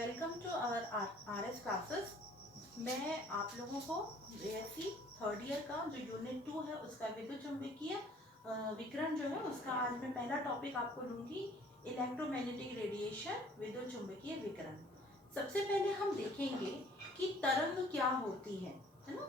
Welcome to our RS classes. मैं आप लोगों को बीएससी थर्ड ईयर का जो यूनिट 2 है उसका विद्युत चुंबकीय विकिरण जो है उसका आज मैं पहला टॉपिक आपको लूंगी, इलेक्ट्रोमैग्नेटिक रेडिएशन, विद्युत चुंबकीय विकिरण। सबसे पहले हम देखेंगे कि तरंग क्या होती है ना।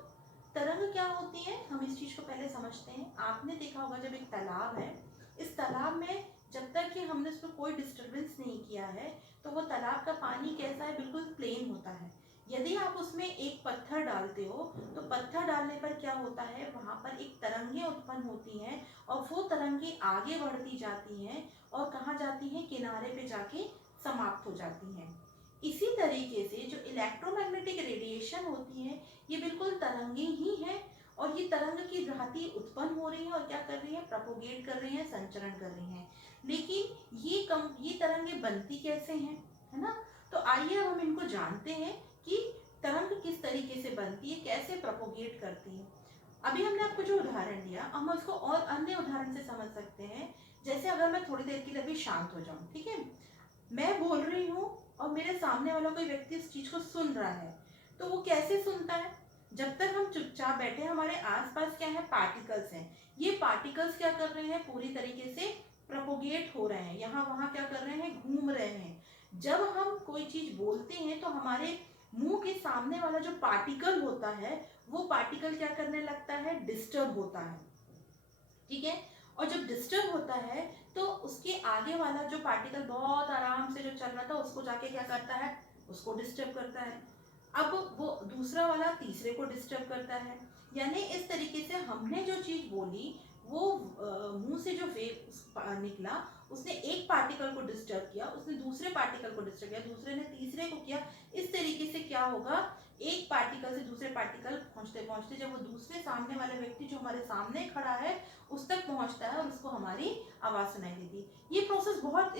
तरंग क्या होती है, हम इस चीज को पहले समझते हैं। आपने देखा होगा जब एक तालाब है, इस तालाब में जब तक कि हमने उसमें कोई डिस्टरबेंस नहीं किया है तो वो तालाब का पानी कैसा है, बिल्कुल प्लेन होता है। यदि आप उसमें एक पत्थर डालते हो तो पत्थर डालने पर क्या होता है, वहां पर एक तरंगे उत्पन्न होती हैं और वो तरंगे आगे बढ़ती जाती हैं और कहाँ जाती हैं, किनारे पे जाके समाप्त हो जाती हैं। इसी तरीके से जो इलेक्ट्रोमैग्नेटिक रेडिएशन होती है ये बिल्कुल तरंगे ही हैं और ये तरंग की भांति उत्पन्न हो रही है और क्या कर रही है, प्रोपोगेट कर रही है, संचरण कर रही है। लेकिन ये तरंगे बनती कैसे हैं, है ना। तो आइए अब हम इनको जानते हैं कि तरंग किस तरीके से बनती है, कैसे प्रोपोगेट करती है। अभी हमने आपको जो उदाहरण दिया, हम उसको और अन्य उदाहरण से समझ सकते हैं। जैसे अगर मैं थोड़ी देर के लिए अभी शांत हो जाऊं, ठीक है, मैं बोल रही हूँ और मेरे सामने वाला कोई व्यक्ति इस चीज को सुन रहा है, तो वो कैसे सुनता है, जब तक हम चुपचाप बैठे, हमारे आसपास क्या है, पार्टिकल्स हैं। ये पार्टिकल्स क्या कर रहे हैं, पूरी तरीके से प्रोपोगेट हो रहे हैं, यहाँ वहां क्या कर रहे हैं, घूम रहे हैं। जब हम कोई चीज बोलते हैं तो हमारे मुंह के सामने वाला जो पार्टिकल होता है वो पार्टिकल क्या करने लगता है, डिस्टर्ब होता है, ठीक है। और जब डिस्टर्ब होता है तो उसके आगे वाला जो पार्टिकल बहुत आराम से जो चल रहा था उसको जाके क्या करता है, उसको डिस्टर्ब करता है। अब वो दूसरा वाला तीसरे को डिस्टर्ब करता है। यानी इस तरीके से हमने जो चीज बोली वो मुंह से जो वेव निकला, उसने एक पार्टिकल को डिस्टर्ब किया, उसने दूसरे पार्टिकल को डिस्टर्ब किया, दूसरे ने तीसरे को किया। इस तरीके से क्या होगा, एक पार्टिकल से दूसरे पार्टिकल पहुंचते पहुंचते जब वो दूसरे सामने वाले व्यक्ति जो हमारे सामने खड़ा है उस तक पहुंचता है और उसको हमारी आवाज सुनाई देती है। ये प्रोसेस बहुत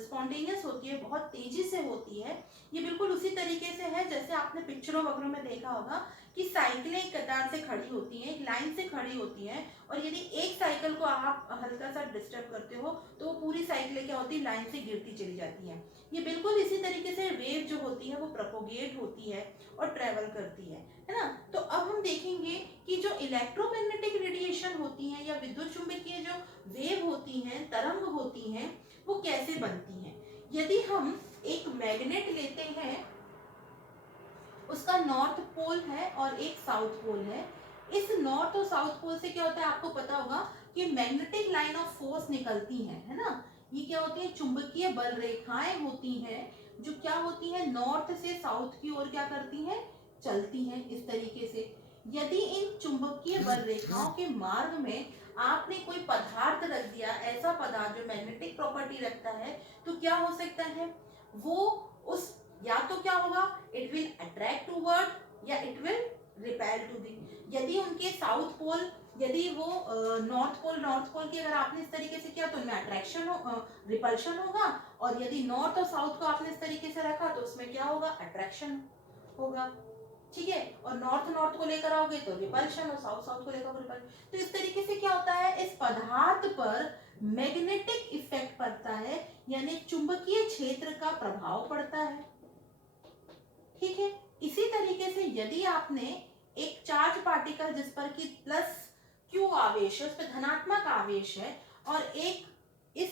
स्पॉन्टेनियस होती है, बहुत तेजी से होती है। ये बिल्कुल उसी तरीके से है जैसे आपने पिक्चरों वगैरह में देखा होगा कि साइकिलें एक कतार से खड़ी होती हैं, एक लाइन से खड़ी होती हैं, और यदि एक साइकिल को आप हल्का सा डिस्टर्ब करते हो तो वो पूरी साइकिलें क्या होती है, लाइन से गिरती चली जाती हैं। ये बिल्कुल इसी तरीके से वेव जो होती है वो प्रोपोगेट होती है और ट्रेवल करती है ना। तो अब हम देखेंगे कि जो इलेक्ट्रोमैग्नेटिक रेडिएशन होती है या विद्युत चुंबकीय जो वेव होती हैं, तरंग होती हैं, वो कैसे बनती हैं। यदि हम एक मैग्नेट लेते हैं, उसका नॉर्थ पोल है और एक साउथ पोल है। इस नॉर्थ और साउथ पोल से क्या होता है, आपको पता होगा कि मैग्नेटिक लाइन ऑफ फोर्स निकलती है ना। ये क्या होती है, चुंबकीय बल रेखाएं होती हैं जो क्या होती हैं, नॉर्थ से साउथ की ओर क्या करती हैं, चलती हैं इस तरीके से। यदि इन चुंबकीय बल रेखाओं के मार्ग में आपने कोई पदार्थ रख दिया, ऐसा पदार्थ जो मैग्नेटिक प्रॉपर्टी रखता है, तो क्या हो सकता है, वो उस या तो क्या होगा, इट विल अट्रैक्ट टूवर्ड या it will repel to the. यदि उनके साउथ पोल, यदि वो नॉर्थ पोल की अगर आपने इस तरीके से किया तो उनमें अट्रैक्शन रिपल्शन होगा, और यदि नॉर्थ और साउथ को आपने इस तरीके से रखा तो उसमें क्या होगा, अट्रैक्शन होगा, ठीक है। और नॉर्थ को लेकर आओगे तो रिपल्शन, और साउथ को लेकर रिपल्शन। तो इस तरीके से क्या होता है, इस पदार्थ पर मैग्नेटिक इफेक्ट पड़ता है, यानी चुंबकीय क्षेत्र का प्रभाव पड़ता है, ठीक है। इसी तरीके से यदि आपने एक चार्ज पार्टिकल जिस पर कि प्लस क्यू आवेश है, उस पर धनात्मक आवेश है, और एक इस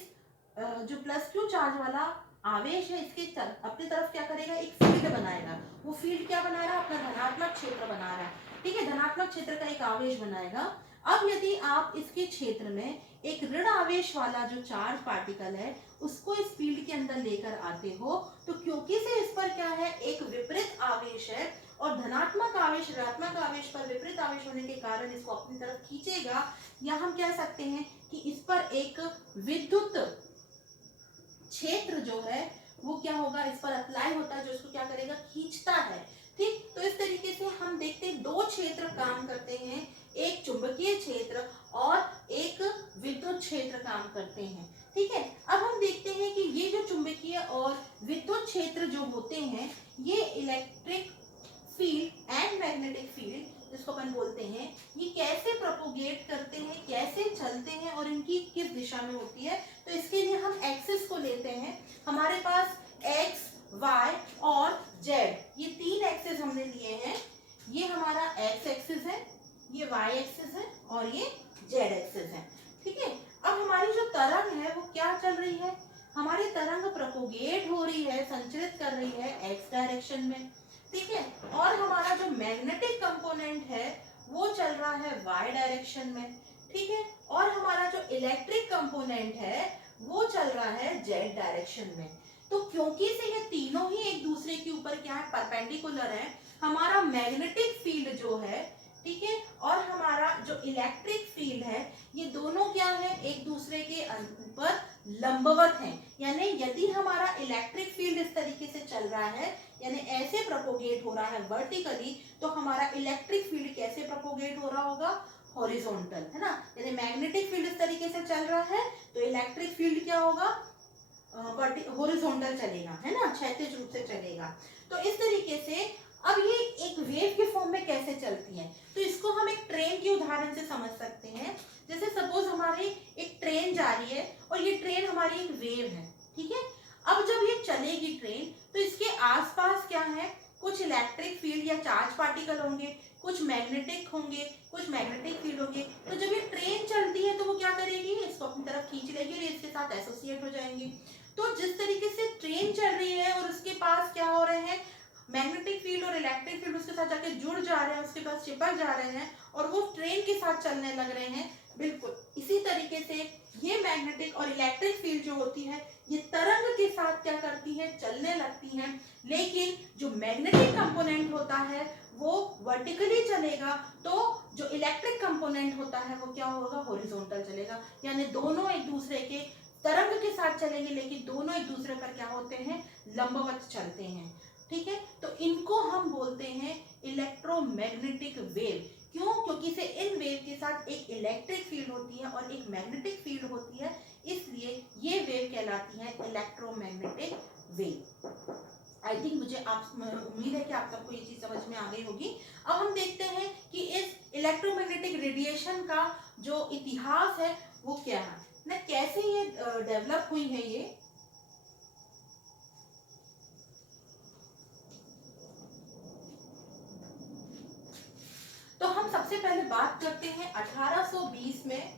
जो प्लस क्यू चार्ज वाला आवेश है, इसके अपनी तरफ क्या करेगा, एक फील्ड बनाएगा। वो फील्ड क्या बना रहा है, अपना धनात्मक क्षेत्र बना रहा है, ठीक है, धनात्मक क्षेत्र का एक आवेश बनाएगा। अब यदि आप इसके क्षेत्र में एक ऋण आवेश वाला जो चार्ज पार्टिकल है उसको इस फील्ड के अंदर लेकर आते हो, तो क्योंकि से इस पर क्या है, एक विपरीत आवेश है, और धनात्मक आवेश ऋणात्मक आवेश पर विपरीत आवेश होने के कारण इसको अपनी तरफ खींचेगा, या हम कह सकते हैं कि इस पर एक विद्युत क्षेत्र जो है वो क्या होगा, इस पर अप्लाई होता है, जो इसको क्या करेगा, खींचता है, ठीक। तो इस तरीके से हम देखते हैं दो क्षेत्र काम करते हैं, एक चुंबकीय क्षेत्र और एक विद्युत क्षेत्र काम करते हैं, ठीक है। अब हम देखते हैं कि ये जो चुंबकीय और विद्युत क्षेत्र जो होते हैं, ये electric field and magnetic field जिसको अपन बोलते हैं, ये कैसे प्रोपोगेट करते हैं, कैसे चलते हैं और इनकी किस दिशा में होती है। तो इसके लिए हम एक्सिस को लेते हैं, हमारे पास एक्स, वाई और प्रोपोगेट हो रही है, संचरित कर रही है एक्स डायरेक्शन में, ठीक है। और हमारा जो मैग्नेटिक कंपोनेंट है वो चल रहा है वाई डायरेक्शन में, ठीक है। और हमारा जो इलेक्ट्रिक कंपोनेंट है वो चल रहा है जेड डायरेक्शन में। तो क्योंकि से ये तीनों ही एक दूसरे के ऊपर क्या है, परपेंडिकुलर है, हमारा मैग्नेटिक फील्ड जो है, ठीक है, और हमारा जो इलेक्ट्रिक फील्ड है, ये दोनों क्या है, एक दूसरे के ऊपर लंबवत हैं। यानी यदि हमारा इलेक्ट्रिक फील्ड इस तरीके से चल रहा है, यानी ऐसे प्रोपोगेट हो रहा है वर्टिकली, तो हमारा इलेक्ट्रिक फील्ड कैसे प्रोपोगेट हो रहा होगा, हॉरिजॉन्टल, है ना। यदि मैग्नेटिक फील्ड इस तरीके से चल रहा है तो इलेक्ट्रिक फील्ड क्या होगा, हॉरिजॉन्टल चलेगा, है ना, क्षैतिज रूप से चलेगा। तो इस तरीके से अब ये एक वेव के फॉर्म में कैसे चलती है, तो इसको हम एक ट्रेन के उदाहरण से समझ सकते हैं। जैसे सपोज हमारी एक ट्रेन जा रही है और ये ट्रेन हमारी एक वेव है, ठीक है। अब जब ये चलेगी ट्रेन तो इसके आसपास क्या है, कुछ इलेक्ट्रिक फील्ड या चार्ज पार्टिकल होंगे, कुछ मैग्नेटिक होंगे, कुछ मैग्नेटिक फील्ड होंगे। तो जब ये ट्रेन चलती है तो वो क्या करेगी, इसको अपनी तरफ खींच लेगी और इसके साथ एसोसिएट हो जाएंगी। तो जिस तरीके से ट्रेन चल रही है और उसके पास क्या हो रहे हैं, मैग्नेटिक फील्ड और इलेक्ट्रिक फील्ड उसके साथ जाके जुड़ जा रहे हैं, उसके पास चिपक जा रहे हैं और वो ट्रेन के साथ चलने लग रहे हैं, बिल्कुल इसी तरीके से ये मैग्नेटिक और इलेक्ट्रिक फील्ड जो होती है ये तरंग के साथ क्या करती है, चलने लगती हैं। लेकिन जो मैग्नेटिक कंपोनेंट होता है वो वर्टिकली चलेगा, तो जो इलेक्ट्रिक कंपोनेंट होता है वो क्या होगा, हॉरिजॉन्टल चलेगा। यानी दोनों एक दूसरे के तरंग के साथ चलेंगे, लेकिन दोनों एक दूसरे पर क्या होते हैं, लंबवत चलते हैं, ठीक है। तो इनको हम बोलते हैं इलेक्ट्रोमैग्नेटिक वेव। क्यों, क्योंकि से इन वेव के साथ एक इलेक्ट्रिक फील्ड होती है और एक मैग्नेटिक फील्ड होती है, इसलिए ये वेव कहलाती है इलेक्ट्रोमैग्नेटिक वेव। आई थिंक मुझे आप उम्मीद है कि आप सबको ये चीज समझ में आ गई होगी। अब हम देखते हैं कि इस इलेक्ट्रोमैग्नेटिक रेडिएशन का जो इतिहास है वो क्या है ना, कैसे ये डेवलप हुई है ये। तो हम सबसे पहले बात करते हैं 1820 में,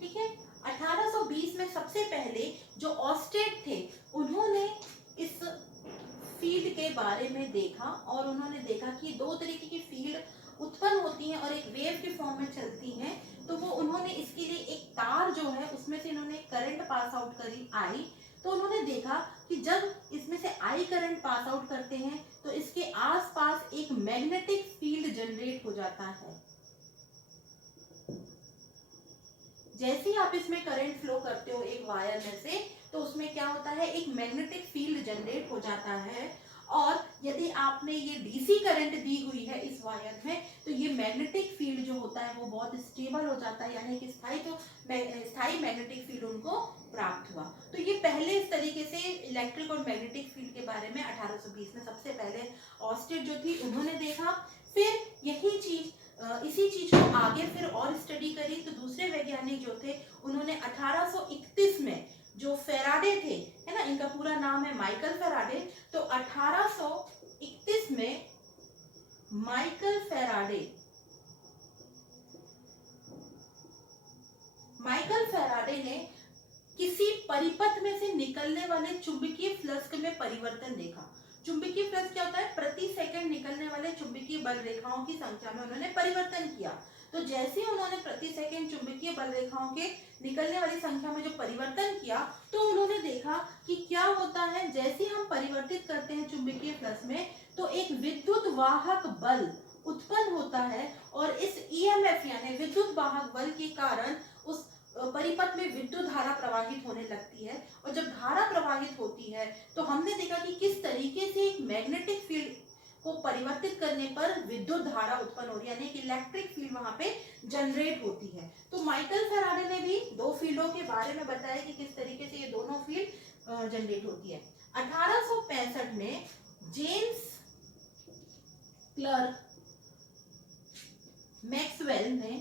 ठीक है। 1820 में सबसे पहले जो ऑस्टेट थे उन्होंने इस फील्ड के बारे में देखा और उन्होंने देखा कि दो तरीके की फील्ड उत्पन्न होती हैं और एक वेव के फॉर्म में चलती हैं। तो वो उन्होंने इसके लिए एक तार जो है उसमें से इन्होंने करंट पास आउट करी आई। तो उन्होंने देखा कि जब इसमें से आई करंट पास आउट करते हैं तो इसके आसपास एक मैग्नेटिक फील्ड जनरेट हो जाता है। जैसे ही आप इसमें करंट फ्लो करते हो एक वायर में से, तो उसमें क्या होता है, एक मैग्नेटिक फील्ड जनरेट हो जाता है। और यदि आपने ये डीसी करंट दी हुई है इस वायर में, तो ये मैग्नेटिक फील्ड जो होता है वो बहुत स्टेबल हो जाता है, यानी कि स्थायी मैग्नेटिक फील्ड उनको प्राप्त हुआ। तो ये पहले इस तरीके से इलेक्ट्रिक और मैग्नेटिक फील्ड के बारे में 1820 में सबसे पहले ऑस्टेट जो थी उन्होंने देखा। फिर यही चीज इसी चीज को आगे फिर और स्टडी करी। तो दूसरे वैज्ञानिक जो थे उन्होंने 1831 में जो फेराडे थे, है ना, इनका पूरा नाम है माइकल फेराडे। तो 1831 में माइकल फेराडे ने किसी परिपथ में से निकलने वाले चुंबकीय फ्लक्स में परिवर्तन देखा। चुंबकीय फ्लक्स क्या होता है, प्रति सेकंड निकलने वाले चुंबकीय बल रेखाओं की संख्या में उन्होंने परिवर्तन किया। तो जैसे ही उन्होंने प्रति सेकंड चुंबकीय बल रेखाओं के निकलने वाली संख्या में जो परिवर्तन किया, तो उन्होंने देखा कि क्या होता है, जैसे हम परिवर्तित करते हैं चुंबकीय फ्लक्स में, तो एक विद्युत वाहक बल उत्पन्न होता है और इस ईएमएफ यानी विद्युत वाहक बल के कारण उस परिपथ में विद्युत धारा प्रवाहित होने लगती है। और जब धारा प्रवाहित होती है तो हमने देखा कि किस तरीके से एक मैग्नेटिक फील्ड को परिवर्तित करने पर विद्युत धारा उत्पन्न हो रही है, यानी कि इलेक्ट्रिक फील्ड वहां पे जनरेट होती है। तो माइकल फेराडे ने भी दो फील्डों के बारे में बताया कि किस तरीके से ये दोनों फील्ड जनरेट होती है। 1865 में जेम्स क्लर्क मैक्सवेल ने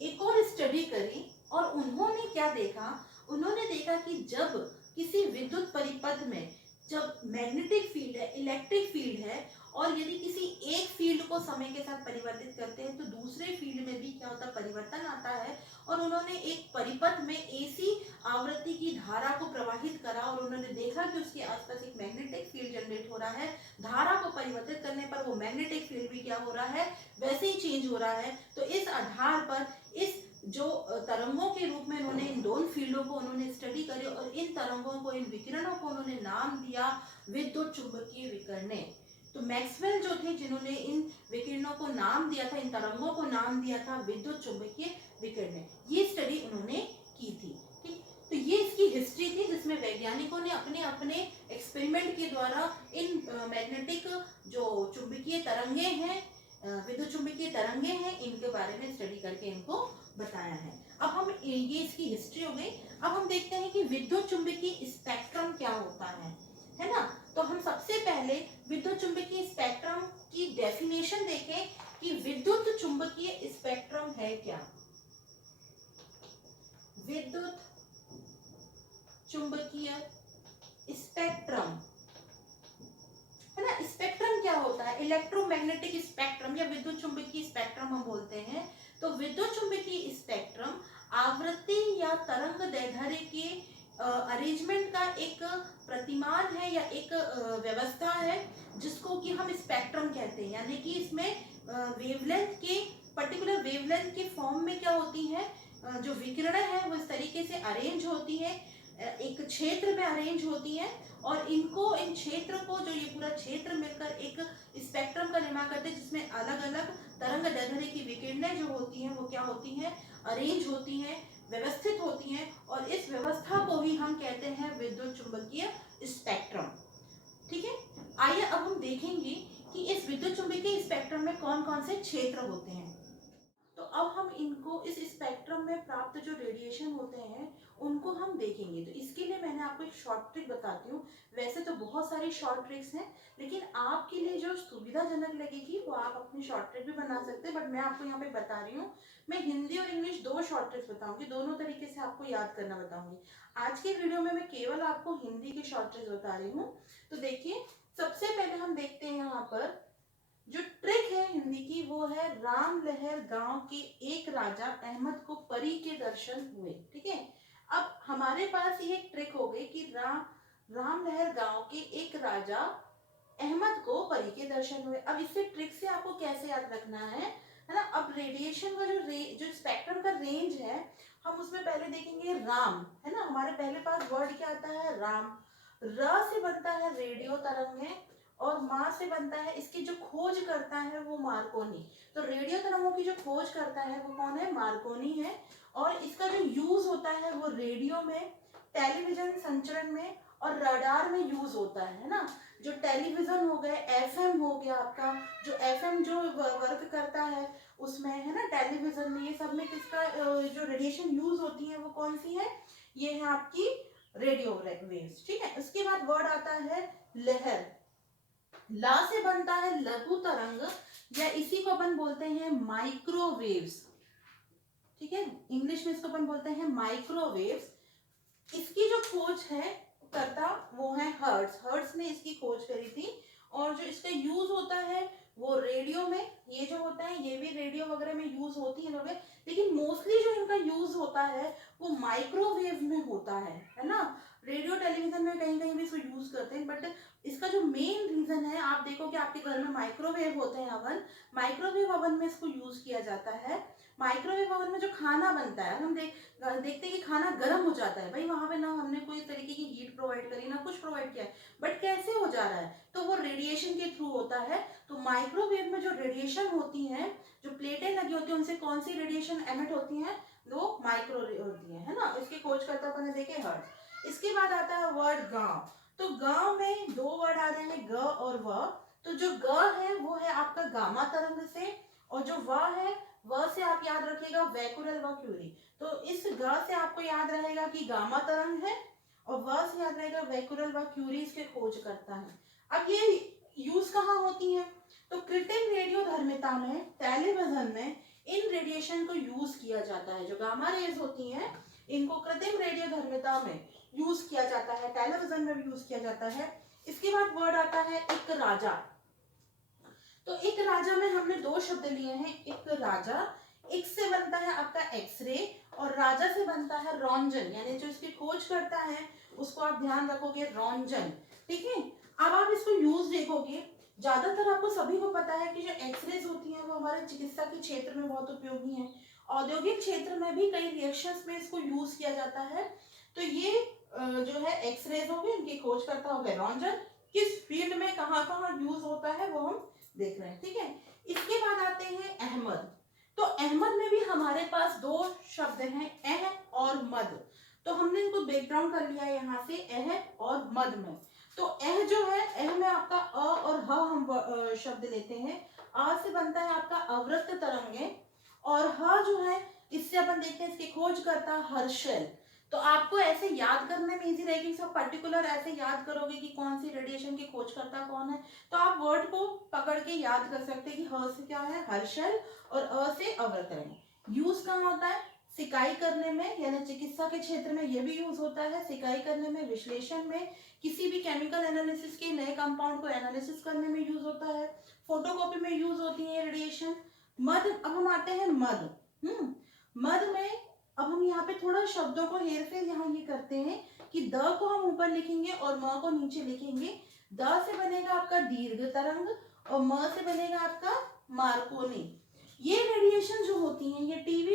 एक और स्टडी करी और उन्होंने क्या देखा, उन्होंने देखा कि जब किसी विद्युत परिपथ में जब मैग्नेटिक फील्ड है, इलेक्ट्रिक फील्ड है, और यदि किसी एक फील्ड को समय के साथ परिवर्तित करते हैं तो दूसरे फील्ड में भी क्या होता है, परिवर्तन आता है। और उन्होंने एक परिपथ में एसी आवृत्ति की धारा को प्रवाहित करा और उन्होंने देखा कि उसके आसपास एक मैग्नेटिक फील्ड जनरेट हो रहा है, धारा को परिवर्तित करने पर वो मैग्नेटिक फील्ड भी क्या हो रहा है, वैसे ही चेंज हो रहा है। तो इस आधार पर इस जो तरंगों के रूप में उन्होंने इन दोनों फील्डों को उन्होंने स्टडी करे और इन तरंगों को, इन विकिरणों को उन्होंने नाम दिया विद्युत चुंबकीय विकिरणें। तो मैक्सवेल जो थे जिन्होंने इन विकिरणों को नाम दिया था, इन तरंगों को नाम दिया था विद्युत चुंबकीय विकिरणें। ये स्टडी उन्होंने की थी। ठीक, तो ये इसकी हिस्ट्री थी जिसमें वैज्ञानिकों ने अपने अपने एक्सपेरिमेंट के द्वारा इन मैग्नेटिक जो चुंबकीय तरंगे हैं, विद्युत चुंबकीय तरंगे हैं, इनके बारे में स्टडी करके इनको बताया है। अब हम ये इसकी हिस्ट्री हो गई। अब हम देखते हैं कि विद्युत चुंबकीय स्पेक्ट्रम क्या होता है ना। तो हम सबसे पहले विद्युत चुंबकीय स्पेक्ट्रम की डेफिनेशन देखें कि विद्युत चुंबकीय स्पेक्ट्रम है क्या। विद्युत चुंबकीय स्पेक्ट्रम है ना। स्पेक्ट्रम क्या होता है, इलेक्ट्रोमैग्नेटिक स्पेक्ट्रम या विद्युत चुंबकीय स्पेक्ट्रम हम बोलते हैं। तो विद्युत चुंबकीय स्पेक्ट्रम आवृत्ति या तरंग दैर्ध्य के अरेंजमेंट का एक प्रतिमान है या एक व्यवस्था है जिसको कि हम स्पेक्ट्रम कहते हैं। यानी कि इसमें वेवलेंथ के पर्टिकुलर वेवलेंथ के फॉर्म में क्या होती है, जो विकिरण है वो इस तरीके से अरेंज होती है, एक क्षेत्र में अरेंज होती है और इनको, इन क्षेत्र को, जो ये पूरा क्षेत्र मिलकर एक स्पेक्ट्रम का निर्माण करते हैं जिसमें अलग अलग तरंग दैर्ध्य की विकिरणें जो होती हैं वो क्या होती हैं, अरेंज होती हैं, व्यवस्थित होती हैं और इस व्यवस्था को ही हम कहते हैं विद्युत चुंबकीय स्पेक्ट्रम। ठीक है, आइए अब हम देखेंगे कि इस विद्युत चुंबकीय स्पेक्ट्रम में कौन कौन से क्षेत्र होते हैं। तो अब हम इनको, इस स्पेक्ट्रम में प्राप्त जो रेडिएशन होते हैं उनको हम देखेंगे। तो इसके लिए मैंने आपको एक शॉर्ट ट्रिक बताती हूँ। वैसे तो बहुत सारी शॉर्ट ट्रिक्स हैं, लेकिन आपके लिए जो सुविधाजनक लगेगी वो आप अपनी शॉर्ट ट्रिक भी बना सकते हैं, बट मैं आपको यहाँ पे बता रही हूँ। मैं हिंदी और इंग्लिश दो शॉर्ट ट्रिक्स बताऊंगी, दोनों तरीके से आपको याद करना बताऊंगी। आज के वीडियो में मैं केवल आपको हिंदी की शॉर्ट ट्रिक्स बता रही हूँ। तो देखिए, सबसे पहले हम देखते हैं यहाँ पर जो ट्रिक है हिंदी की, वो है राम लहर गांव के एक राजा अहमद को परी के दर्शन हुए। ठीक है, अब हमारे पास ये ट्रिक हो गई कि राम लहर गांव के एक राजा अहमद को परी के दर्शन हुए। अब इसे ट्रिक से आपको कैसे याद रखना है ना। अब रेडिएशन का जो स्पेक्ट्रम का रेंज है, हम उसमें पहले देखेंगे राम, है ना। हमारे पहले पास वर्ड क्या आता है, राम। र से बनता है रेडियो तरंगे और माँ से बनता है, इसकी जो खोज करता है वो मार्कोनी। तो रेडियो तरंगों की जो खोज करता है वो कौन है, मार्कोनी है। और इसका जो यूज होता है वो रेडियो में, टेलीविजन संचरण में और रडार में यूज होता है ना। जो टेलीविजन हो गए, एफएम हो गया आपका, जो एफएम जो वर्क करता है उसमें, है ना, टेलीविजन में, ये सब में किसका जो रेडिएशन यूज होती है वो कौन सी है, ये है आपकी रेडियो वेव्स। ठीक है, उसके बाद वर्ड आता है लहर। ला से बनता है लघु तरंग या इसी को अपन बोलते हैं माइक्रोवेव्स। ठीक है, इंग्लिश में इसको अपन बोलते हैं माइक्रोवेव्स। इसकी जो खोज है करता वो है हर्ट्ज। हर्ट्ज ने इसकी खोज करी थी और जो इसका यूज होता है वो रेडियो में, ये जो होता है ये भी रेडियो वगैरह में यूज होती है, लेकिन मोस्टली जो इनका यूज होता है वो माइक्रोवेव में होता है ना। रेडियो टेलीविजन में कहीं कहीं भी इसको यूज करते हैं, बट इसका जो मेन रीजन है, आप देखो कि आपके घर में माइक्रोवेव होते हैं अवन, माइक्रोवेव अवन में इसको यूज किया जाता है। माइक्रोवेव ओवन में जो खाना बनता है, हम देखते हैं कि खाना गर्म हो जाता है, भाई वहां पे ना हमने कोई तरीके की हीट प्रोवाइड करी ना कुछ प्रोवाइड किया है, बट कैसे हो जा रहा है, तो वो रेडिएशन के थ्रू होता है। तो माइक्रोवेव में जो रेडिएशन होती है, जो प्लेटें लगी होती है, उनसे कौन सी रेडिएशन एमिट होती है, वो माइक्रो होती है ना। इसकी खोज करता अपन देखे हर्ट्ज। इसके बाद आता है वर्ड गांव। तो गांव में दो वर्ड आ रहे हैं, ग और व। तो जो ग है वो है आपका गामा तरंग से, और जो व है व से आप याद रखिएगा वैक्यूरल व क्यूरी। तो इस ग से आपको याद रहेगा कि गामा तरंग है और व से याद रहेगा वैक्यूरल व क्यूरी इसके खोज करता है। अब ये यूज कहाँ होती है, तो कृत्रिम रेडियो धर्मिता में, टेलीविजन में इन रेडिएशन को यूज किया जाता है। जो गामा रेज होती हैं इनको कृत्रिम रेडियो धर्मिता में यूज किया जाता है, टेलीविजन में भी यूज किया जाता है। इसके बाद वर्ड आता है एक राजा। तो एक राजा में हमने दो शब्द लिए हैं, एक राजा। एक्स से बनता है आपका एक्सरे और राजा से बनता है रॉन्जन, यानी जो इसकी खोज करता है उसको आप ध्यान रखोगे रॉन्जन, ठीक है। अब आप इसको यूज देखोगे, ज्यादातर आपको सभी को पता है कि जो एक्सरेज होती हैं वो हमारे चिकित्सा के क्षेत्र में बहुत उपयोगी हैं, औद्योगिक क्षेत्र में भी कई रिएक्शंस में इसको यूज किया जाता है। तो ये जो है एक्सरेज हो गए, इनकी खोज करता हो गया रॉन्जन, किस फील्ड में कहाँ कहाँ यूज होता है वो हम देख रहे हैं, ठीक है। इसके बाद आते हैं अहमद। तो अहमद में भी हमारे पास दो शब्द हैं, अह और मद। तो हमने इनको बैकग्राउंड कर लिया है यहाँ से अह और मद में। तो अह जो है, अह में आपका अ और ह हम शब्द लेते हैं। आ से बनता है आपका अवृत्त तरंगे और ह जो है इससे अपन देखते हैं इसकी खोज करता है हर्शल। तो आपको ऐसे याद करने में इजी रहेगी, सब पर्टिकुलर ऐसे याद करोगे कि कौन सी रेडिएशन की खोज करता कौन है, तो आप वर्ड को पकड़ के याद कर सकते हैं कि ह से क्या है हर्शल और अ से अवृतरण। यूज कहाँ होता है, सिकाई करने में, यानी चिकित्सा के क्षेत्र में ये भी यूज होता है, सिकाई करने में, विश्लेषण में, किसी भी केमिकल एनालिसिस के नए कंपाउंड को एनालिसिस करने में यूज होता है, फोटोकॉपी में यूज होती है रेडिएशन। मद, अब हम आते हैं मद। मद में अब हम यहाँ पे थोड़ा शब्दों को हेर फेर यहाँ ये करते हैं कि द को हम ऊपर लिखेंगे और म को नीचे लिखेंगे। द से बनेगा आपका दीर्घ तरंग और म से बनेगा आपका मार्कोनी। ये रेडिएशन जो होती हैं ये टीवी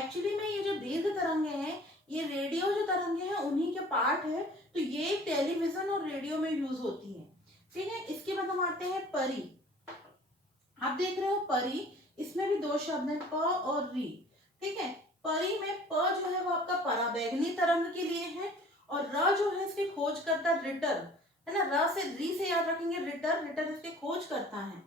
एक्चुअली में ये जो दीर्घ तरंगे हैं ये रेडियो जो तरंगे हैं उन्हीं के पार्ट है, तो ये टेलीविजन और रेडियो में यूज होती है, ठीक है। इसके बाद हम आते हैं परी। आप देख रहे हो परी, इसमें भी दो शब्द हैं प और री, ठीक है। परी में प जो है वो आपका पराबैंगनी तरंग के लिए है और र जो है इसकी खोज करता रिटर, है ना। र से री से याद रखेंगे रिटर, रिटर इसकी खोज करता है।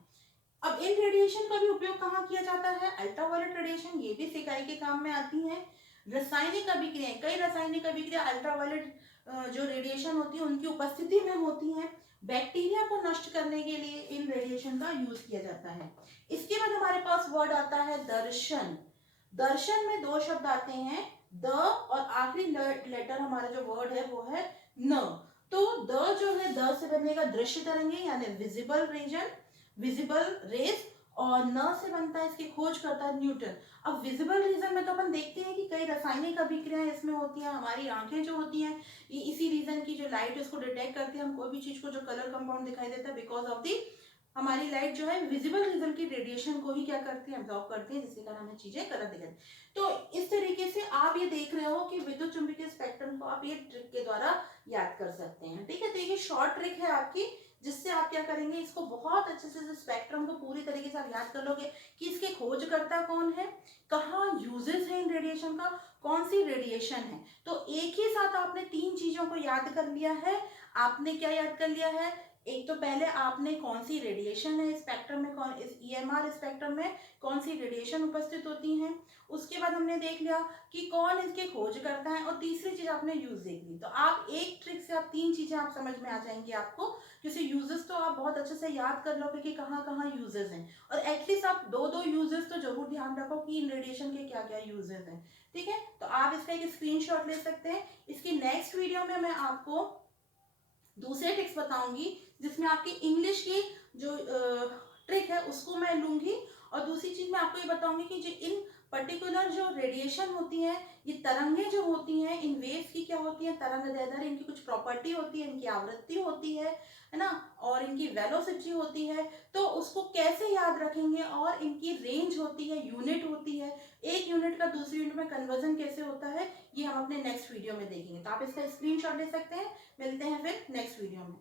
अब इन रेडिएशन का भी उपयोग कहाँ किया जाता है, अल्ट्रावायलेट रेडिएशन, ये भी सिकाई के काम में आती है। रासायनिक अभिक्रिया, कई रासायनिक अभिक्रिया अल्ट्रावायलेट जो रेडिएशन होती है उनकी उपस्थिति में होती है। बैक्टीरिया को नष्ट करने के लिए इन रेडिएशन का यूज किया जाता है। इसके बाद हमारे पास वर्ड आता है दर्शन। दर्शन में दो शब्द आते हैं, द और आखिरी लेटर हमारा जो वर्ड है वो है न। तो द जो है द से बनेगा दृश्य तरंगे यानी विजिबल रीजन, विजिबल रेस, और न से बनता है इसकी खोज करता है न्यूटन। अब विजिबल रीजन में तो अपन देखते हैं कि कई रासायनिक अभिक्रियाएं इसमें होती हैं, हमारी आंखें जो होती हैं ये इसी रीजन की जो लाइट है उसको डिटेक्ट करती है, हम कोई भी चीज को जो कलर कंपाउंड दिखाई देता है बिकॉज ऑफ दी हमारी लाइट जो है विजिबल रीजन की रेडिएशन को ही क्या करती है एब्जॉर्ब करती है, जिसके कारण हमें चीजें कलर दिखाई। तो इस तरीके से आप ये देख रहे हो कि विद्युत चुंबकीय स्पेक्ट्रम को आप ये ट्रिक के द्वारा याद कर सकते हैं, ठीक है। तो ये शॉर्ट ट्रिक है आपकी, जिससे आप क्या करेंगे इसको बहुत अच्छे से स्पेक्ट्रम को पूरी तरीके से आप याद कर लोगे कि इसके खोजकर्ता कौन है, कहाँ यूजेस है इन रेडिएशन का, कौन सी रेडिएशन है। तो एक ही साथ आपने तीन चीजों को याद कर लिया है। आपने क्या याद कर लिया है, एक तो पहले आपने कौन सी रेडिएशन है स्पेक्ट्रम में, कौन इस ईएमआर स्पेक्ट्रम में कौन सी रेडिएशन उपस्थित होती हैं। उसके बाद हमने देख लिया कि कौन इसके खोज करता है और तीसरी चीज आपने यूज देख ली। तो आप एक ट्रिक से आप तीन चीजें आप समझ में आ जाएंगी आपको, जैसे यूजेस तो आप बहुत अच्छे से याद कर लोगे कि कहाँ कहाँ यूजेस हैं, और एटलीस्ट आप दो दो यूजेस तो जरूर ध्यान रखो कि इन रेडिएशन के क्या क्या यूजेस हैं, ठीक है। तो आप इसका एक स्क्रीनशॉट ले सकते हैं। इसकी नेक्स्ट वीडियो में मैं आपको दूसरे ट्रिक्स बताऊंगी जिसमें आपकी इंग्लिश की जो ट्रिक है उसको मैं लूंगी, और दूसरी चीज मैं आपको ये बताऊंगी कि जो इन पर्टिकुलर जो रेडिएशन होती है, ये तरंगे जो होती हैं, इन वेव्स की क्या होती है, तरंग दैर्ध्य, इनकी कुछ प्रॉपर्टी होती है, इनकी आवृत्ति होती है ना, और इनकी वेलोसिटी होती है। तो उसको कैसे याद रखेंगे, और इनकी रेंज होती है, यूनिट होती है, एक यूनिट का दूसरी यूनिट में कन्वर्जन कैसे होता है, ये हम अपने नेक्स्ट वीडियो में देखेंगे। तो आप इसका स्क्रीनशॉट ले सकते हैं। मिलते हैं फिर नेक्स्ट वीडियो में।